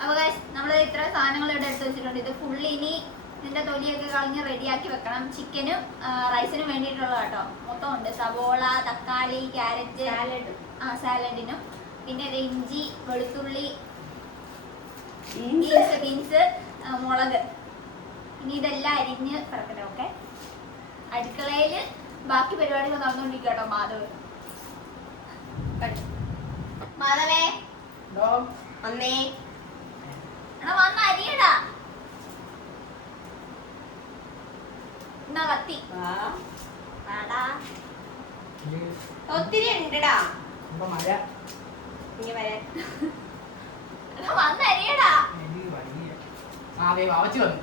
അപ്പൊ നമ്മൾ ഇത്ര സാധനങ്ങൾ ഇവിടെ എടുത്ത് വെച്ചിട്ടുണ്ട്. ഇത് ഫുള്ളി ഇനി ഇതിന്റെ തൊലിയൊക്കെ കളഞ്ഞ് റെഡിയാക്കി വെക്കണം. ചിക്കനും റൈസിനും വേണ്ടിയിട്ടുള്ള കേട്ടോ. മൊത്തം ഉണ്ട്. സവോള തക്കാളി ക്യാരറ്റ് സാലഡ് ആ സാലഡിനും പിന്നെ ഇഞ്ചി വെളുത്തുള്ളി ബീൻസ് മുളക്. ഇനി ഇതെല്ലാം അരിഞ്ഞ് പറക്കട്ടെ ഓക്കെ അടുക്കളയിൽ ബാക്കി പരിപാടികൾ നടന്നുകൊണ്ടിരിക്കട്ടോ കേട്ടോ മാധവ്. മാധവേ? വന്ന് അരിയടാ എന്നാ കത്തി വാ വാടാ ഒത്തിരി ഉണ്ടടാ. ഇനി വരാൻ വന്ന് ദേ വാവച്ചി വന്നു.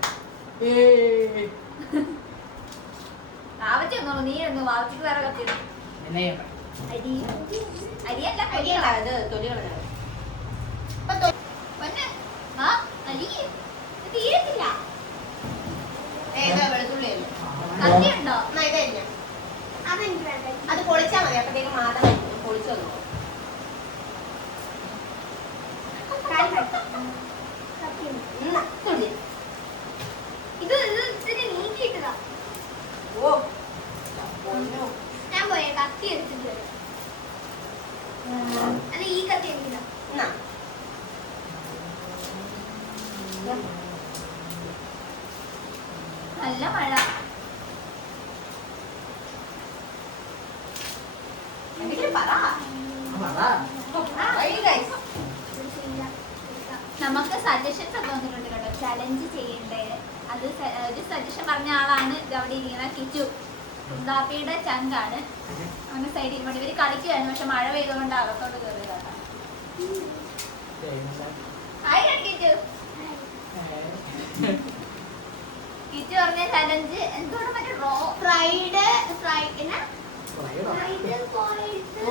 വാവച്ചി ഒന്നു നീ ഒന്ന് വാവച്ചിക്ക് വേറെ. അരി. അരിയല്ല കരിയല്ല അത് തൊലി കളഞ്ഞത് പൊന്നെ ആ അരി ഇത് തീരത്തില്ല ഏതാ വെളുത്തുള്ളിയല്ലോ കത്തിയുണ്ടോ എന്നാ ഇത് തന്നെ അത് പൊളിച്ചാ മതി. അപ്പത്തേക്കും മാത്രം പൊളിച്ചു വന്നു ഇന്ന, തുള്ളി. ഇത് ഇത് ഇത്തിരി നീക്കിയിട്ടതാ ഓ പൊന്നോ. ഞാൻ പോയ കത്തി എടുത്തിട്ട് വരാം അല്ല ഈ കത്തി എന്തിനാ ഇന്നാ. നല്ല മഴ എന്തെങ്കിലും പറ അപ്പൊ അതാ. Bye, guys. നമുക്ക് സജഷൻസ് ഒക്കെ വന്നിട്ടുണ്ട് കേട്ടോ. ചലഞ്ച് ചെയ്യണ്ടേ. അത് ഒരു സജഷൻ പറഞ്ഞ ആളാണ്. അവിടെ ഇരിക്കുന്ന കിച്ചു. കുന്താപ്പിയുടെ ചങ്കാണ്. അവന്റെ സൈഡിൽ ഇവിടെ ഇവർ കളിക്കുകയാണ്. പക്ഷെ മഴ പെയ്തുകൊണ്ട് അകത്തോട്ട് കയറി. ഹായ് കിച്ചു പറഞ്ഞ ചലഞ്ച് എന്തുകൊണ്ട് മറ്റേ raw fried fried പോയതോ?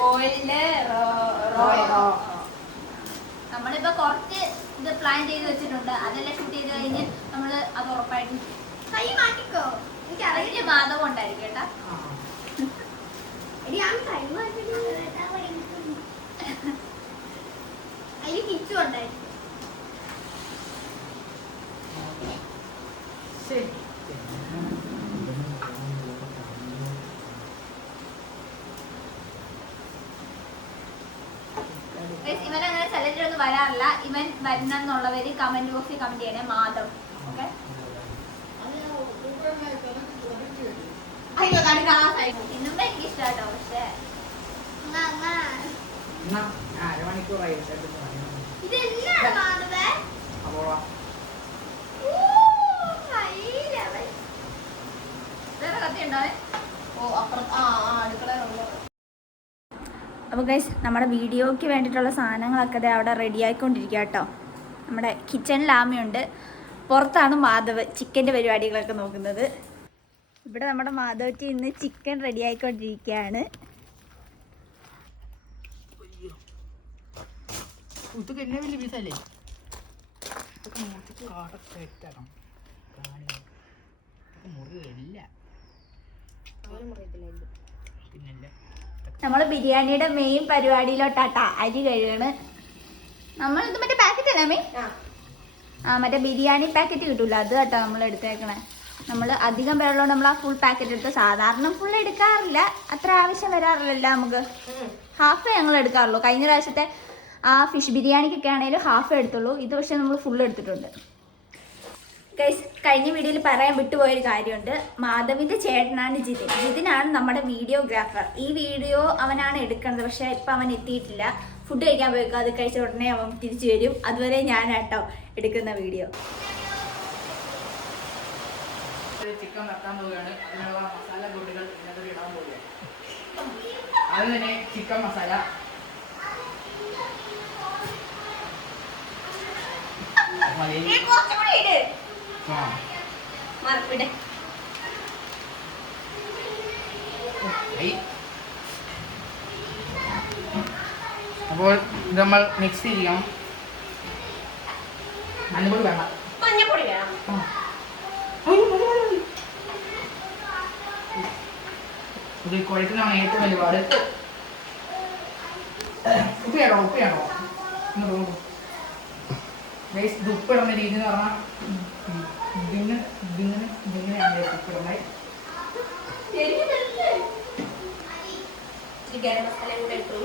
Oil raw- raw- raw- raw. നമ്മളിപ്പോ കുറച്ച് ഇത് പ്ലാൻ ചെയ്ത് വെച്ചിട്ടുണ്ട്. അതെല്ലാം ഷൂട്ട് ചെയ്ത് കഴിഞ്ഞ് നമ്മൾ അത് ഉറപ്പായിട്ടും കൈ മാറ്റിക്കോ. എനിക്ക് അറിയില്ല. മാധവം ഉണ്ടായിരിക്കും കേട്ടാ. ആ. അതിൽ കിച്ചു ഉണ്ടായിരിക്കും ഇവൻ വരുന്നെന്നുള്ളവര് കമന്റ് ബോക്സിൽ കമന്റ് ചെയ്യണേ മാധവ്. ഓക്കെ അയ്യോ. ഇന്നുമ്പോ എനിക്ക് ഇഷ്ടാട്ടോ പക്ഷെ. മാധവേ? വേറെ കത്തിയുണ്ടോ ഓ അപ്പുറത്ത് ആ ആ അടുക്കളയിലുള്ളൂ അപ്പോൾ ഗൈസ് നമ്മുടെ വീഡിയോയ്ക്ക് വേണ്ടിയിട്ടുള്ള സാധനങ്ങളൊക്കെ ദേ അവിടെ റെഡി ആയിക്കൊണ്ടിരിക്കുക കേട്ടോ നമ്മുടെ കിച്ചണിൽ ആമയുണ്ട്. പുറത്താണ് മാധവ് ചിക്കന്റെ പരിപാടികളൊക്കെ നോക്കുന്നത്. ഇവിടെ നമ്മുടെ മാധവറ്റി ഇന്ന് ചിക്കൻ റെഡി ആയിക്കൊണ്ടിരിക്കുകയാണ്. നമ്മൾ ബിരിയാണിയുടെ മെയിൻ പരിപാടിയിലോട്ടാട്ടാ. അരി കഴുകണ്. നമ്മളിത് മറ്റേ പാക്കറ്റ് അല്ലേ മീ ആ. മറ്റേ ബിരിയാണി പാക്കറ്റ് കിട്ടൂല. അത് കേട്ടോ നമ്മൾ എടുത്തേക്കണേ. നമ്മൾ അധികം പേരുള്ളതുകൊണ്ട് നമ്മൾ ആ ഫുൾ പാക്കറ്റ് എടുത്ത് സാധാരണ ഫുൾ എടുക്കാറില്ല. അത്ര ആവശ്യം വരാറില്ലല്ലോ നമുക്ക്. ഹാഫ് ഞങ്ങൾ എടുക്കാറുള്ളൂ. കഴിഞ്ഞ പ്രാവശ്യത്തെ ആ ഫിഷ് ബിരിയാണിക്കൊക്കെ ആണെങ്കിലും ഹാഫ് എടുത്തുള്ളൂ. ഇത് പക്ഷേ നമ്മൾ ഫുൾ എടുത്തിട്ടുണ്ട്. ഗൈസ് കഴിഞ്ഞ വീഡിയോയിൽ പറയാൻ വിട്ടുപോയൊരു കാര്യമുണ്ട്. മാധവിന്റെ ചേട്ടനാണ് ജിതിൻ. ജിതിനാണ് നമ്മുടെ വീഡിയോഗ്രാഫർ ഈ വീഡിയോ അവനാണ് എടുക്കുന്നത്. പക്ഷേ ഇപ്പം അവൻ എത്തിയിട്ടില്ല. ഫുഡ് കഴിക്കാൻ പോയിക്കോ. അത് കഴിച്ച ഉടനെ അവൻ തിരിച്ചു വരും. അതുവരെ ഞാൻ കേട്ടോ എടുക്കുന്ന വീഡിയോ. ചിക്കൻ വെക്കാൻ പോവുകയാണ്. അതിനുള്ള മസാല കൂട്ടുകൾ ഇതിനകത്ത് ഇടാൻ പോവുകയാണ്. അത് തന്നെ ചിക്കൻ മസാല. മറപ്പിടെ അപ്പോൾ ഇത് നമ്മൾ മിക്സ് ചെയ്യണം മഞ്ഞപ്പൊടി വേണം മഞ്ഞപ്പൊടി വേണം. ഇത് കുഴക്കുന്നതാണ് ഏറ്റവും വലിയ പാട്. ഉപ്പ് ചെയ്യണോ ഉപ്പ് ചെയ്യണോ ഉപ്പിടുന്ന രീതി എന്ന് പറഞ്ഞാൽ ഇതിങ്ങനെ ഇതിങ്ങനെ ഇതിങ്ങനെയാണ് ഉപ്പ് ഉപ്പിടുന്നത് ഇത് ഗരം മസാല കൂടെ ഇട്ടു.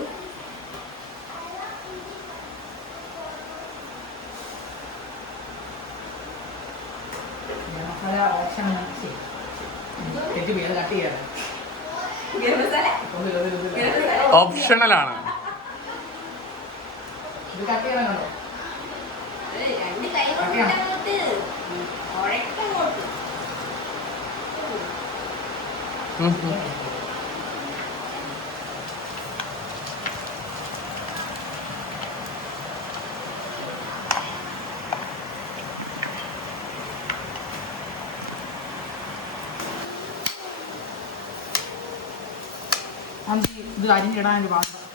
മസാല ഓപ്ഷൻ കട്ട് ചെയ്യാറ് ഓപ്ഷണലാണ് ഇത് കട്ട് ചെയ്യണം. കണ്ടോ അത് രണ്ട് കൈ കൊണ്ട് അങ്ങോട്ട് ഉഴക്കങ്ങോട്ട് നമുക്ക് ഇത് അരിഞ്ഞിടാൻ ഒരു പാത്രം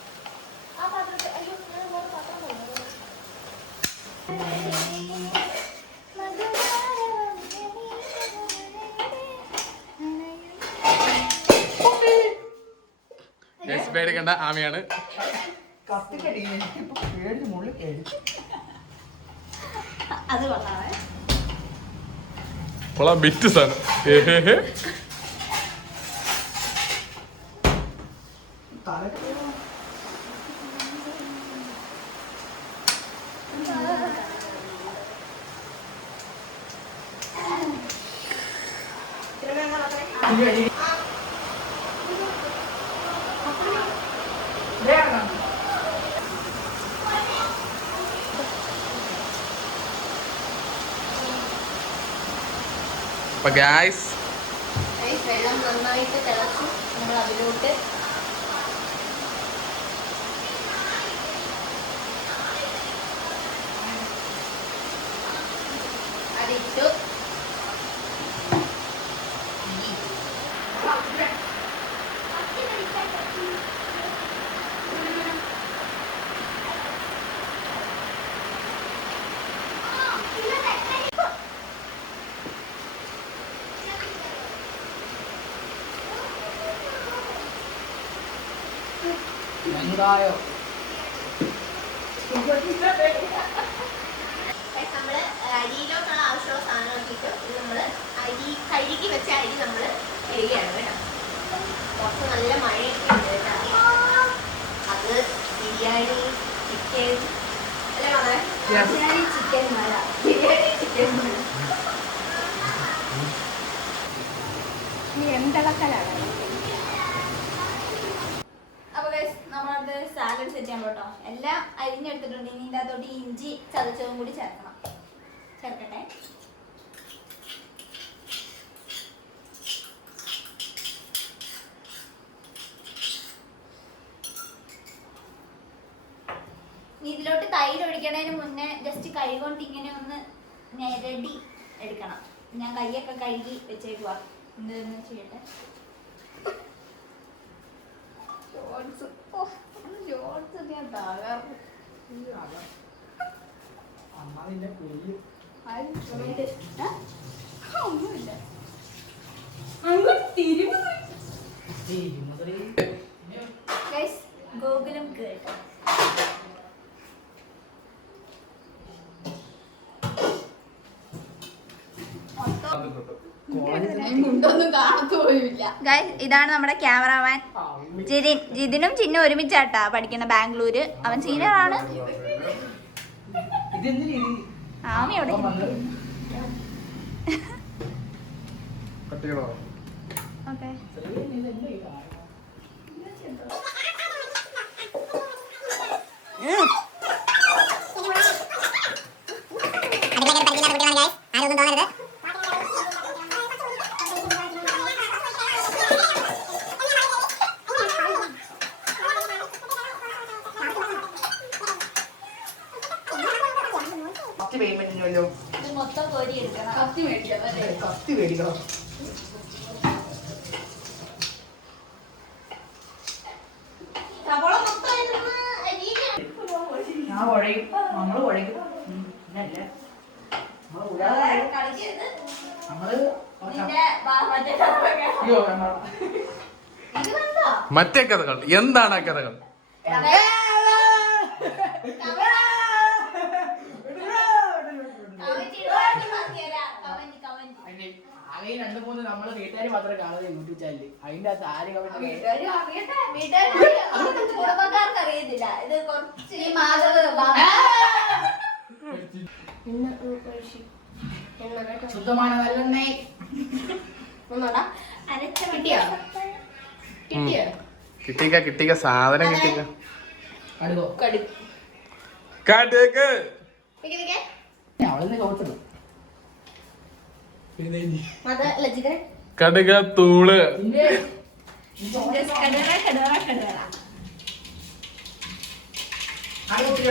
പേടിക്കണ്ട ആമയാണ്. കൊള്ളാം ബിറ്റ് സാധനം. അപ്പൊ ഗായ്സ് വെള്ളം നന്നായിട്ട് തിളച്ചു. നമ്മൾ അതിലോട്ട് അതിട്ടു വെങ്കായോ നമ്മൾ അരിയിലോട്ടുള്ള ആവശ്യമുള്ള സാധനം നോക്കിയിട്ട് ഇത് നമ്മൾ അരി കഴുകി വെച്ച അരി നമ്മൾ ഇടുകയാണ് കേട്ടോ. പുറത്ത് നല്ല മഴയൊക്കെ ഉണ്ട് കേട്ടോ. അത് ബിരിയാണി ചിക്കൻ അല്ലേ മകളെ ബിരിയാണി ചിക്കൻ മഴ ബിരിയാണി ചിക്കൻ മഴ ഇനി എന്തിളക്കലാണ് അപ്പൊ ഗൈസ് സെറ്റ് ചെയ്യാൻ കേട്ടോ എല്ലാം അരിഞ്ഞെടുത്തിട്ടുണ്ട്. ഇനി ഇതിനകത്തോട്ട് ഇഞ്ചി ചതച്ചതും കൂടി ചേർക്കണം. ചേർക്കട്ടെ. ഇതിലോട്ട് തൈര് ഒഴിക്കണതിന് മുന്നേ ജസ്റ്റ് കൈ കൊണ്ട് ഇങ്ങനെ ഒന്ന് ഞെരടി എടുക്കണം. ഞാൻ കൈയൊക്കെ കഴുകി വെച്ചേക്കുവാ. എന്തെന്ന് ചെയ്യട്ടെ. ചോദിച്ചിട്ട്, "ഏ? ആ, ഒന്നുമില്ല അങ്ങോട്ട് തിരിഞ്ഞു ഗൈസ് ഗോകുലം കേട്ടോ ഇതാണ് നമ്മുടെ ക്യാമറാമാൻ ജിതിൻ ജിതിനും ചിന്നും ഒരുമിച്ചാട്ടാ പഠിക്കുന്ന ബാംഗ്ലൂര്. അവൻ സീനിയർ ആണ്. ആമി കട്ടികളോ? ഓക്കെ ഇത്രയും ഇതെന്താ ഈ കാര്യം? കത്തി പേയ്മെന്റിനല്ലോ ഇത് മൊത്തം കോരി എടുക്കണം കത്തി മേടിക്കണം അല്ലേ കത്തി മേടിക്കണം സവോള മൊത്തം ഇരുന്ന് അരിയിൽ ഞാൻ പിന്നല്ല? നമ്മൾ കണ്ടോ? മറ്റേ കഥകൾ. എന്താണ് ആ കഥകൾ? ഈ രണ്ട് മൂന്ന് നമ്മൾ വീട്ടുകാർ മാത്രമേ കാണുന്നത് യൂട്യൂബ് ചാനലിൽ അതിന്റെ അകത്ത് ആര് കുടുംബക്കാർക്ക് അറിയത്തില്ല. ഇത് കുറച്ച് ഈ മാധവ് ശുദ്ധமான നല്ലെണ്ണേ ഒന്നോടാ അരച്ച കിട്ടിയോ? കിട്ടിയോ? കിട്ടിക്ക കിട്ടിക്ക സാധനം കിട്ടിക്ക. കടുകോ കടി. കാട്ടേക്ക് നിക്ക് നിക്ക്. അവളിന്ന് കൗച്ചുള്ളൂ ആരൊന്നും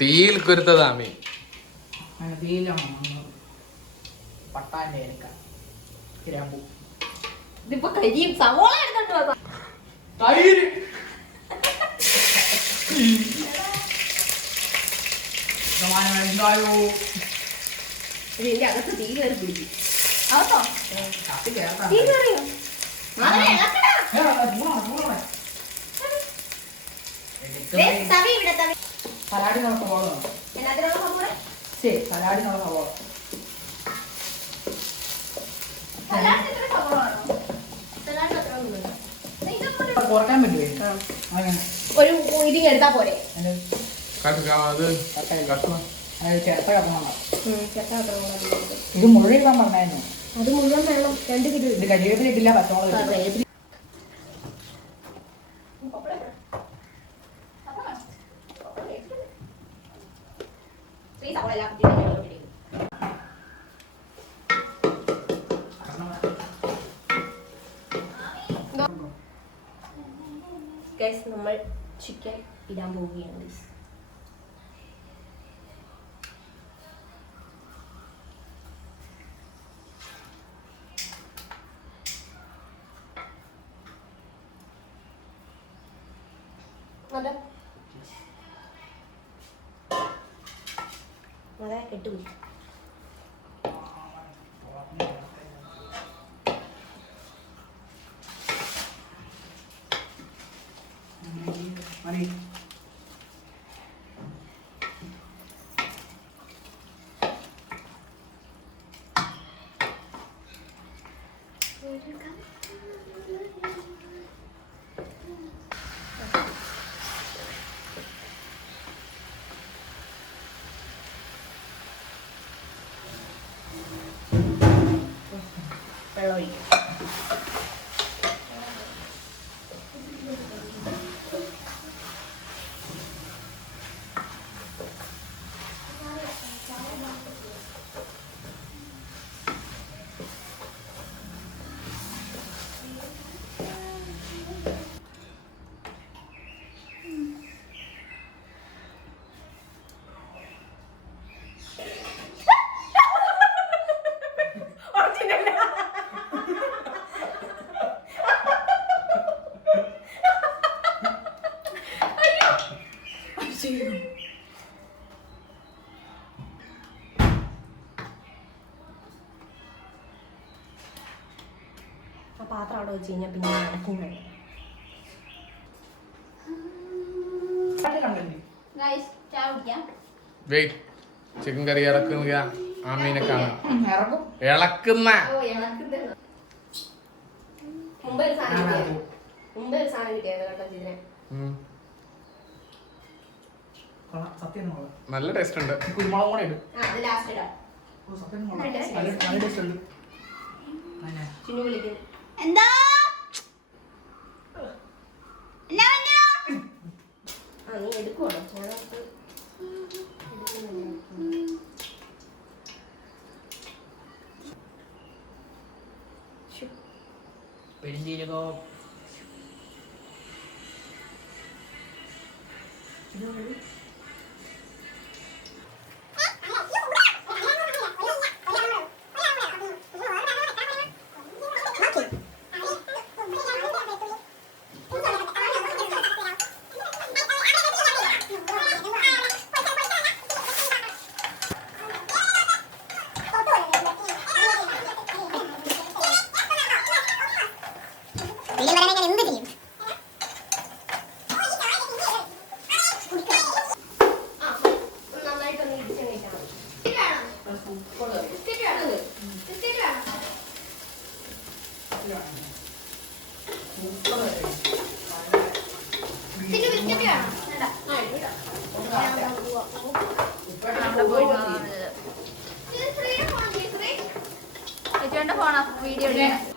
തീയിൽ കുരുത്തതാമി വന്നത്. പട്ടാന്റെ ഇതിപ്പോ സവോള തൈര്. ശുദ്ധமான വെങ്കായോ ഇതിന്റെ അകത്ത് തീ കയറി പിടിക്കും അവത്തോ കത്തി ചേർത്താ തീ കയറിയോ സലാഡിനുള്ള സവാള ശരി സലാഡിനുള്ള സവാള കുറയ്ക്കാൻ പറ്റുമേ. ഒരു ഇതിങ്ങെടുത്താ പോരെ അത് കത്തണം ചേട്ടാ വേണം. ഇത് മുഴുവൻ പറഞ്ഞായിരുന്നു. അത് മുഴുവൻ വെള്ളം രണ്ട് കിലോ ഇത് കരിവേപ്പില ഇട്ടില്ല പച്ചമുളക് നമ്മൾ ചിക്കൻ ഇടാൻ പോവുകയാണ് guys. അതെ അതെ എട്ട് കുത്തി മതി വെള്ളം ഒഴിക്കും ആ പാത്രം അവിടെ വെച്ച് കഴിഞ്ഞാൽ പിന്നെ കുടിക്കാം? വെയിറ്റ് ചിക്കൻ കറി ഇറക്കുന്ന ആ മീനെ കാണാം ഇളക്കുന്ന. ഇളക്കുന്നത്. മുമ്പ് ഒരു സാധനം കിട്ടിയായിരുന്നു മുമ്പ് കേട്ടോ സത്യം കൊള്ളാം. നല്ല ടേസ്റ്റ് ഉണ്ട്. കുരുമുളക് കൂടെ ഇടും. ഓ, സത്യം കൊള്ളാം. നല്ല നല്ല ടേസ്റ്റ് ഉണ്ട്. എന്താ? എന്നാ ചേട്ടന്റെ ഫോണാ വീഡിയോ എടുക്കാൻ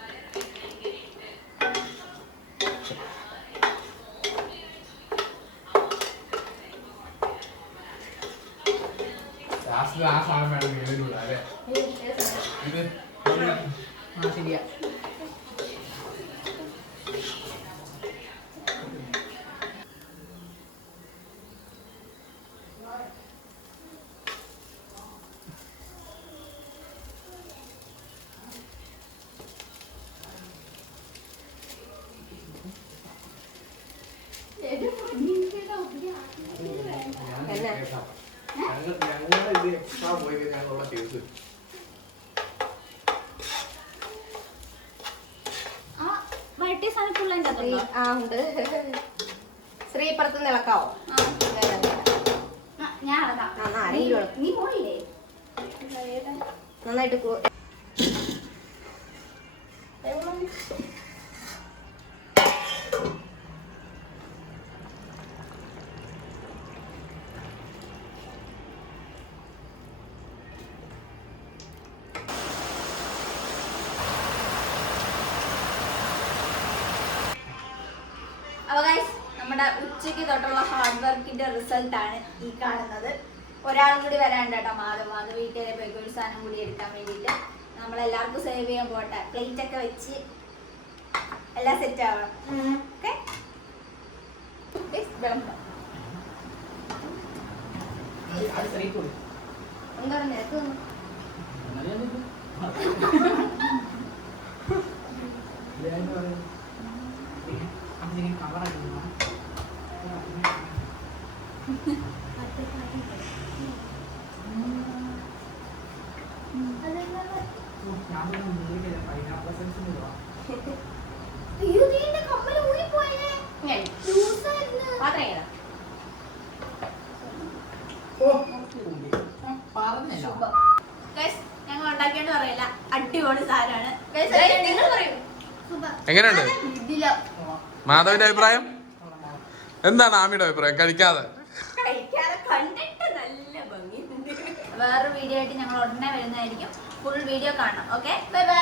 ആ ഉണ്ട്. ശ്രീ ഇപ്പുറത്ത് നിളക്കാവോ നന്നായിട്ട് ഉച്ചയ്ക്ക് തൊട്ടുള്ള ഹാർഡ് വർക്കിന്റെ റിസൾട്ട് ആണ് ഈ കാണുന്നത്. ഒരാൾ കൂടി വരാണ്ട് കേട്ടോ മാധവ്. മാധവ് വീട്ടിലെ പോയി ഒരു സാധനം കൂടി എടുക്കാൻ വേണ്ടിയിട്ട്. നമ്മളെല്ലാവർക്കും സേവ് ചെയ്യാൻ പോട്ടെ. പ്ലേറ്റ് ഒക്കെ വെച്ച് എല്ലാം സെറ്റ് ആവണം. ഓക്കെ വിളമ്പോ എന്താ പറഞ്ഞ? എങ്ങനെയുണ്ട്? മാധവിന്റെ അഭിപ്രായം? എന്താണ് ആമിയുടെ അഭിപ്രായം? കഴിക്കാതെ. കഴിക്കാതെ കണ്ടിട്ട് നല്ല ഭംഗിയുണ്ട് വേറൊരു വീഡിയോ ആയിട്ട് ഞങ്ങൾ ഉടനെ വരുന്നതായിരിക്കും. ഫുൾ വീഡിയോ കാണണം. Okay bye bye